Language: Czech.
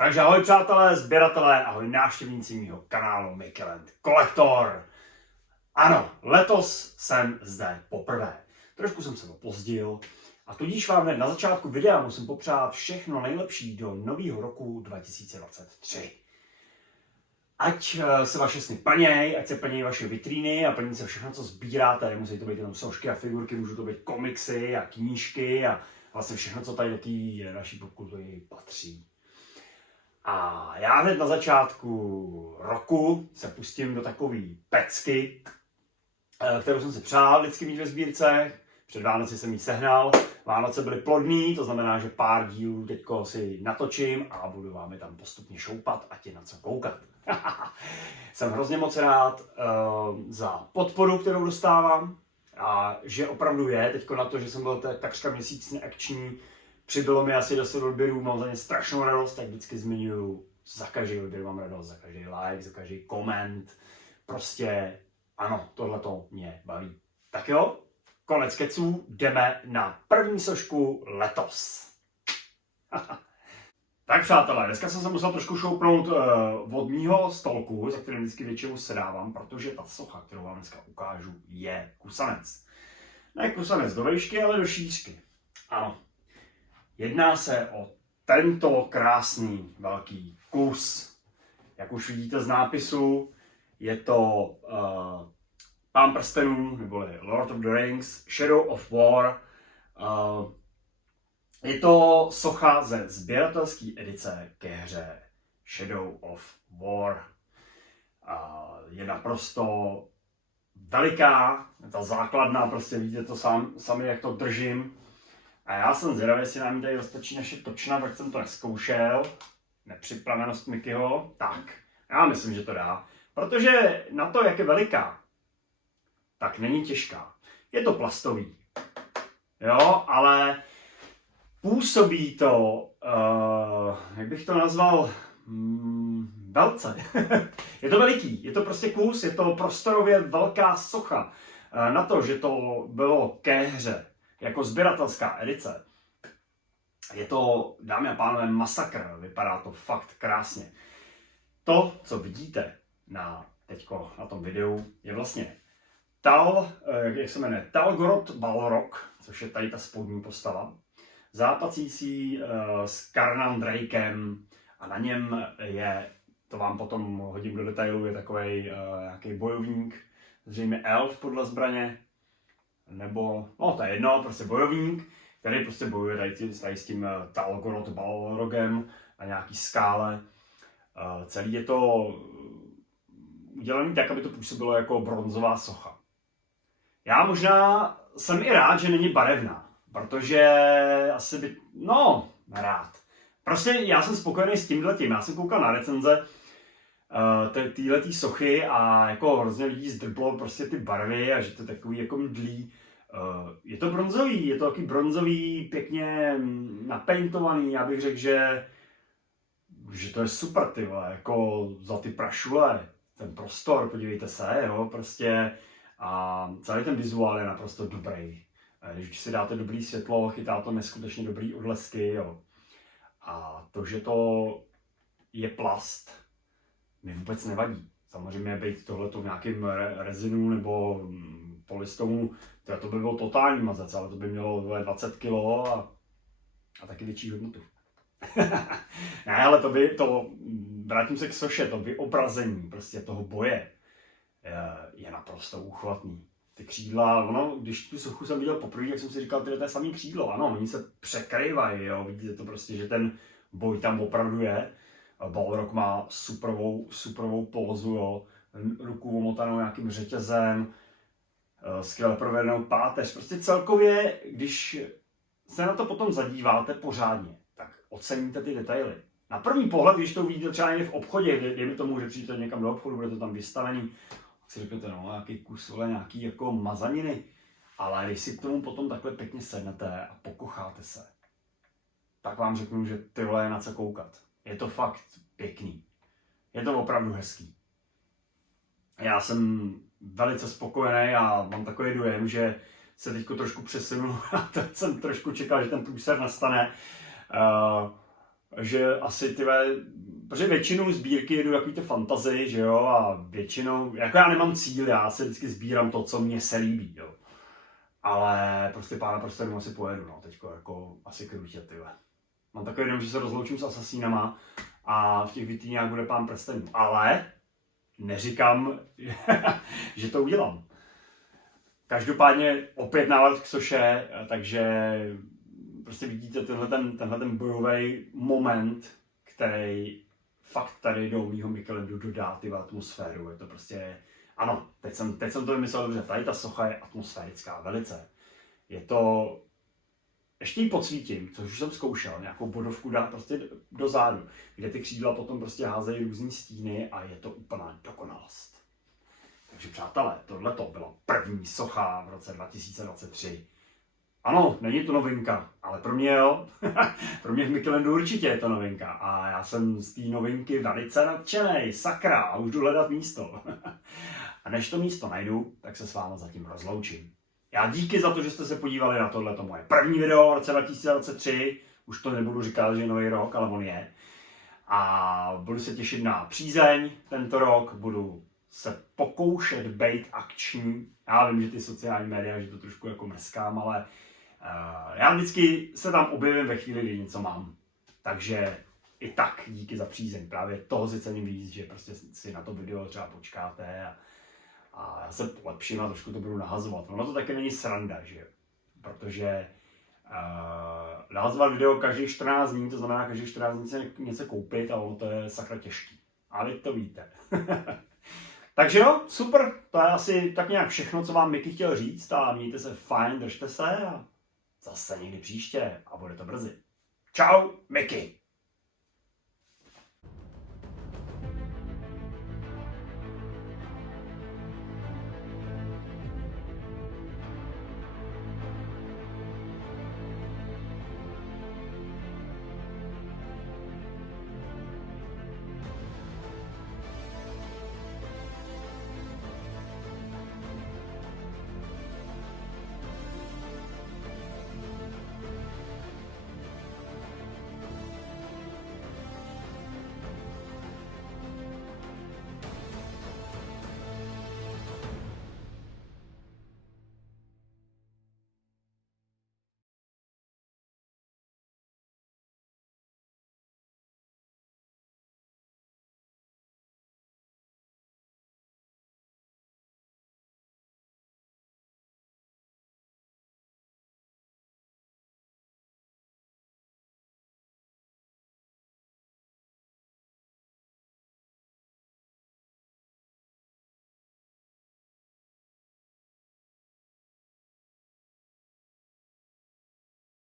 Takže ahoj přátelé, sběratelé, ahoj návštěvníci mýho kanálu Michelend Collector. Ano, letos jsem zde poprvé. Trošku jsem se opozdil a tudíž vám hned na začátku videa musím popřát všechno nejlepší do nového roku 2023. Ať se vaše sny plněj, ať se plnějí vaše vitríny a plní se všechno, co sbíráte. Nemusí to být jenom sošky a figurky, můžou to být komiksy a knížky a vlastně všechno, co tady do té naší popkultury patří. A já hned na začátku roku se pustím do takové pecky, kterou jsem si přál vždycky mít ve sbírce. Před Vánoci jsem ji sehnal. Vánoce byly plodný, to znamená, že pár dílů teďko si natočím a budu vám je tam postupně šoupat a tě na co koukat. Jsem hrozně moc rád za podporu, kterou dostávám. A že opravdu je, teďko na to, že jsem byl takřka měsíc neakční, přibylo mi asi 10 odběrů, mám za ně strašnou radost, tak vždycky zmiňuju, za každý odběr mám radost, za každý like, za každý koment. Prostě ano, tohleto mě baví. Tak jo, konec keců, jdeme na první sošku letos. Tak přátelé, dneska jsem se musel trošku šoupnout od mýho stolku, za kterým vždycky většinou sedávám, protože ta socha, kterou vám dneska ukážu, je kusanec. Ne kusanec do výšky, ale do šířky. Ano. Jedná se o tento krásný velký kus. Jak už vidíte z nápisu, je to Pán prstenů, neboli Lord of the Rings, Shadow of War. Je to socha ze sběratelské edice ke hře Shadow of War. Je naprosto veliká, ta základná, prostě vidíte to sami, jak to držím. A já jsem zvědavý, jestli nám tady dostačí naše točna, tak jsem to neskoušel. Nepřipravenost Mikyho. Tak, já myslím, že to dá. Protože na to, jak je veliká, tak není těžká. Je to plastový. Jo, ale působí to, jak bych to nazval, velce. Je to veliký, je to prostě kus, je to prostorově velká socha. Na to, že to bylo ke hře jako sběratelská edice, je to, dámy a pánové, masakr. Vypadá to fakt krásně. To, co vidíte teďko na tom videu, je vlastně jak se jmenuje, Talgorod Balrog, což je tady ta spodní postava, zápasící s Karnan Drakem a na něm je, to vám potom hodím do detailu, je takovej nějaký bojovník, zřejmě elf podle zbraně, nebo, no to je jedno, prostě bojovník, který prostě bojuje tady s tím Talgorod Balrogem na nějaký skále. Celý je to udělaný tak, aby to působilo jako bronzová socha. Já možná jsem i rád, že není barevná, protože asi by, rád. Prostě já jsem spokojený s tímhletím. Já jsem koukal na recenze téhletý sochy a jako hrozně lidí zdrblo prostě ty barvy a že to je takový jako mdlý. Je to bronzový, je to taky bronzový, pěkně napaintovaný. Já bych řekl, že to je super, ty vole, jako za ty prašule, ten prostor, podívejte se, jo, prostě. A celý ten vizuál je naprosto dobrý. Když si dáte dobrý světlo, chytá to neskutečně dobrý odlesky, jo. A to, že to je plast, mi vůbec nevadí. Samozřejmě být tohleto v nějakém rezinu nebo polystonu, to by byl totální mazec, ale to by mělo 20 kg a taky větší hodnotu. Ne, ale vrátím se k soše, to vyobrazení prostě toho boje je naprosto úchvatný. Ty křídla, když tu sochu jsem viděl poprvé, tak jsem si říkal, to je samé křídlo. Ano, oni se překrývají, jo, vidíte to prostě, že ten boj tam opravdu je. Balrog má superovou pózu, jo, ruku omotanou nějakým řetězem, skvěle provedenou páteř. Prostě celkově, když se na to potom zadíváte pořádně, tak oceníte ty detaily. Na první pohled, když to uvidíte třeba někde v obchodě, dejme tomu, že přijďte někam do obchodu, bude to tam vystavený, tak si řeknete, nějaký kus, nějaký jako mazaniny. Ale když si k tomu potom takhle pěkně sednete a pokocháte se, tak vám řeknu, že tyhle je na co koukat. Je to fakt pěkný. Je to opravdu hezký. Já jsem velice spokojený a mám takový dojem, že se teďko trošku přesunu a to jsem trošku čekal, že ten průser nastane. že asi protože většinou sbírky jedu takový ty fantasy, že jo, a většinou, jako já nemám cíl, já se vždycky sbírám to, co mně se líbí, jo. Ale prostě Pána prstenů asi pojedu, no, teďko jako asi krutě, tyhle. Mám takový jenom, že se rozloučím s Asasínama a v těch vitrinách bude Pán prstenů, ale neříkám, že to udělám. Každopádně opět návrat k soše, takže prostě vidíte tenhle ten bojový moment, který fakt tady do mýho Michelandu dodá ty atmosféru. Je to prostě, ano, teď jsem to vymyslel dobře, tady ta socha je atmosférická velice. Je to, ještě ji podsvítím, což už jsem zkoušel, nějakou bodovku dát prostě do zádu, kde ty křídla potom prostě házejí různý stíny a je to úplná dokonalost. Takže přátelé, tohleto byla první socha v roce 2023. Ano, není to novinka, ale pro mě jo. Pro mě v Michelandu určitě je to novinka. A já jsem z té novinky velice nadšenej, sakra, a už jdu hledat místo. A než to místo najdu, tak se s vámi zatím rozloučím. Já díky za to, že jste se podívali na tohleto moje první video v roce 2023. Už to nebudu říkat, že je nový rok, ale on je. A budu se těšit na přízeň tento rok, budu se pokoušet být akční. Já vím, že ty sociální média, že to trošku jako mrskám, ale já vždycky se tam objevím ve chvíli, kdy něco mám. Takže i tak díky za přízeň. Právě toho si cením víc, že prostě si na to video třeba počkáte a já se polepším a trošku to budu nahazovat. Ono to taky není sranda, že jo? Protože nahazovat video každých 14 dní, to znamená každých 14 dní se něco koupit a ono to je sakra těžký. Ale to víte. Takže jo, super, to je asi tak nějak všechno, co vám Miky chtěl říct a mějte se fajn, držte se a zase někdy příště a bude to brzy. Čau, Miky!